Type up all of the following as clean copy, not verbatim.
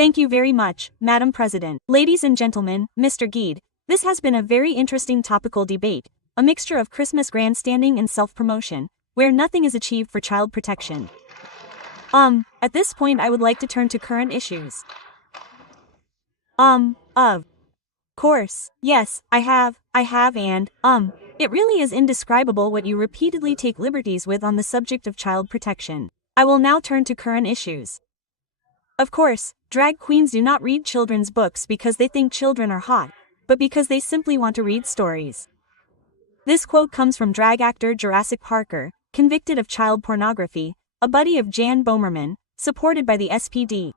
Thank you very much, Madam President. Ladies and gentlemen, Mr. Guide, this has been a very interesting topical debate, a mixture of Christmas grandstanding and self-promotion, where nothing is achieved for child protection. At this point I would like to turn to current issues. Of course, yes, I have, and, it really is indescribable what you repeatedly take liberties with on the subject of child protection. I will now turn to current issues. Of course, drag queens do not read children's books because they think children are hot, but because they simply want to read stories. This quote comes from drag actor Jurassic Parker, convicted of child pornography, a buddy of Jan Bomerman, supported by the SPD.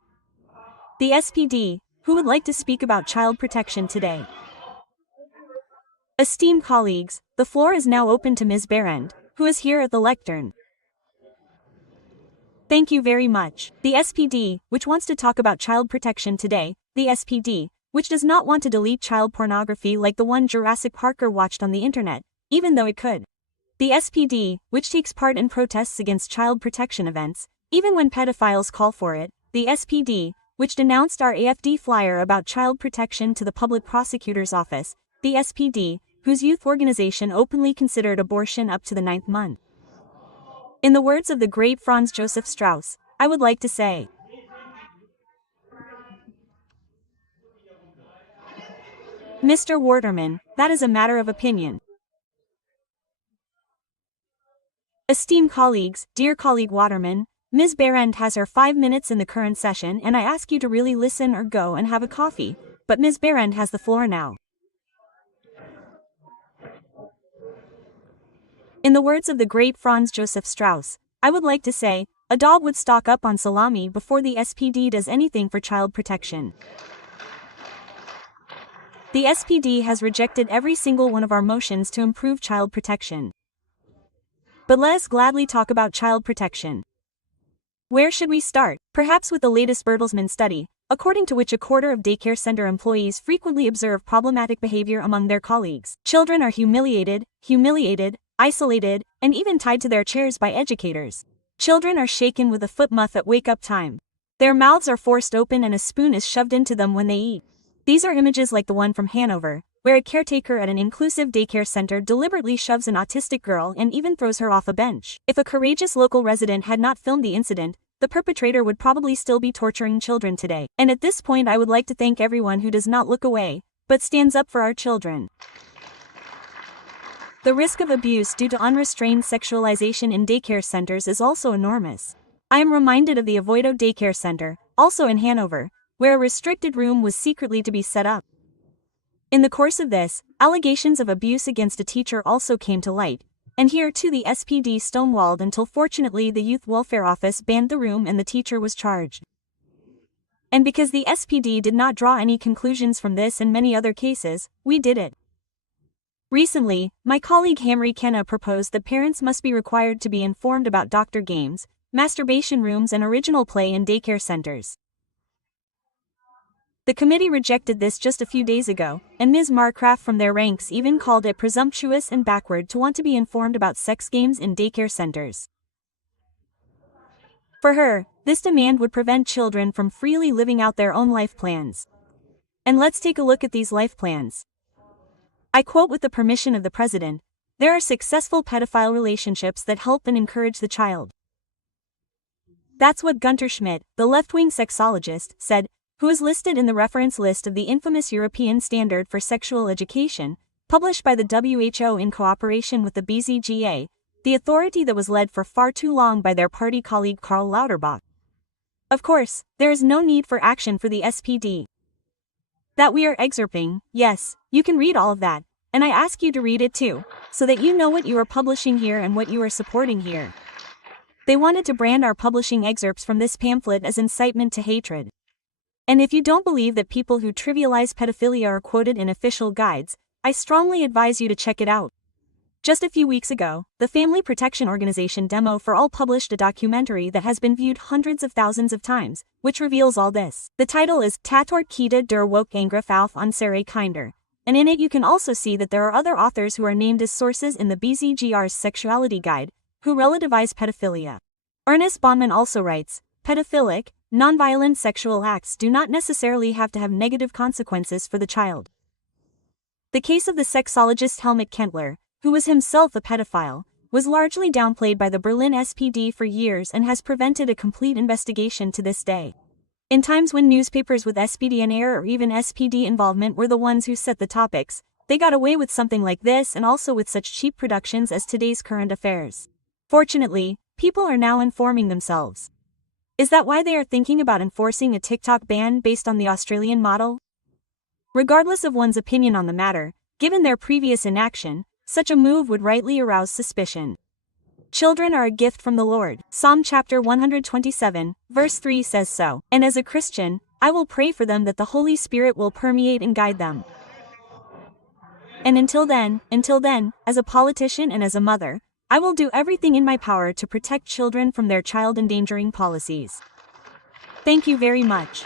The SPD, who would like to speak about child protection today? Esteemed colleagues, the floor is now open to Ms. Behrendt, who is here at the lectern. Thank you very much. The SPD, which wants to talk about child protection today, the SPD, which does not want to delete child pornography like the one Jurassic Parker watched on the internet, even though it could. The SPD, which takes part in protests against child protection events, even when pedophiles call for it. The SPD, which denounced our AfD flyer about child protection to the public prosecutor's office. The SPD, whose youth organization openly considered abortion up to the 9th month. In the words of the great Franz Joseph Strauss, I would like to say, Mr. Waterman, that is a matter of opinion. Esteemed colleagues, dear colleague Waterman, Ms. Behrendt has her 5 minutes in the current session and I ask you to really listen or go and have a coffee, but Ms. Behrendt has the floor now. In the words of the great Franz Joseph Strauss, I would like to say, a dog would stock up on salami before the SPD does anything for child protection. The SPD has rejected every single one of our motions to improve child protection. But let us gladly talk about child protection. Where should we start? Perhaps with the latest Bertelsmann study, according to which a quarter of daycare center employees frequently observe problematic behavior among their colleagues. Children are humiliated, isolated, and even tied to their chairs by educators. Children are shaken with a foot muff at wake-up time. Their mouths are forced open and a spoon is shoved into them when they eat. These are images like the one from Hanover, where a caretaker at an inclusive daycare center deliberately shoves an autistic girl and even throws her off a bench. If a courageous local resident had not filmed the incident, the perpetrator would probably still be torturing children today. And at this point I would like to thank everyone who does not look away, but stands up for our children. The risk of abuse due to unrestrained sexualization in daycare centers is also enormous. I am reminded of the Avoido Daycare Center, also in Hanover, where a restricted room was secretly to be set up. In the course of this, allegations of abuse against a teacher also came to light, and here too the SPD stonewalled until fortunately the Youth Welfare Office banned the room and the teacher was charged. And because the SPD did not draw any conclusions from this and many other cases, we did it. Recently, my colleague Hamri Kenna proposed that parents must be required to be informed about doctor games, masturbation rooms and original play in daycare centers. The committee rejected this just a few days ago, and Ms. Marcraft from their ranks even called it presumptuous and backward to want to be informed about sex games in daycare centers. For her, this demand would prevent children from freely living out their own life plans. And let's take a look at these life plans. I quote with the permission of the President, there are successful pedophile relationships that help and encourage the child. That's what Gunter Schmidt, the left-wing sexologist, said, who is listed in the reference list of the infamous European Standard for Sexual Education, published by the WHO in cooperation with the BZGA, the authority that was led for far too long by their party colleague Karl Lauterbach. Of course, there is no need for action for the SPD. That we are excerpting, yes, you can read all of that, and I ask you to read it too, so that you know what you are publishing here and what you are supporting here. They wanted to brand our publishing excerpts from this pamphlet as incitement to hatred. And if you don't believe that people who trivialize pedophilia are quoted in official guides, I strongly advise you to check it out. Just a few weeks ago, the family protection organization Demo for All published a documentary that has been viewed hundreds of thousands of times, which reveals all this. The title is Tatort Kita der Woke Angriff auf unsere Kinder, and in it you can also see that there are other authors who are named as sources in the BZGR's Sexuality Guide, who relativize pedophilia. Ernest Baumann also writes, pedophilic, nonviolent sexual acts do not necessarily have to have negative consequences for the child. The case of the sexologist Helmut Kentler, who was himself a pedophile, was largely downplayed by the Berlin SPD for years and has prevented a complete investigation to this day. In times when newspapers with SPD in air or even SPD involvement were the ones who set the topics, they got away with something like this and also with such cheap productions as today's Current Affairs. Fortunately, people are now informing themselves. Is that why they are thinking about enforcing a TikTok ban based on the Australian model? Regardless of one's opinion on the matter, given their previous inaction, such a move would rightly arouse suspicion. Children are a gift from the Lord. Psalm chapter 127, verse 3 says so. And as a Christian, I will pray for them that the Holy Spirit will permeate and guide them. And until then, as a politician and as a mother, I will do everything in my power to protect children from their child-endangering policies. Thank you very much.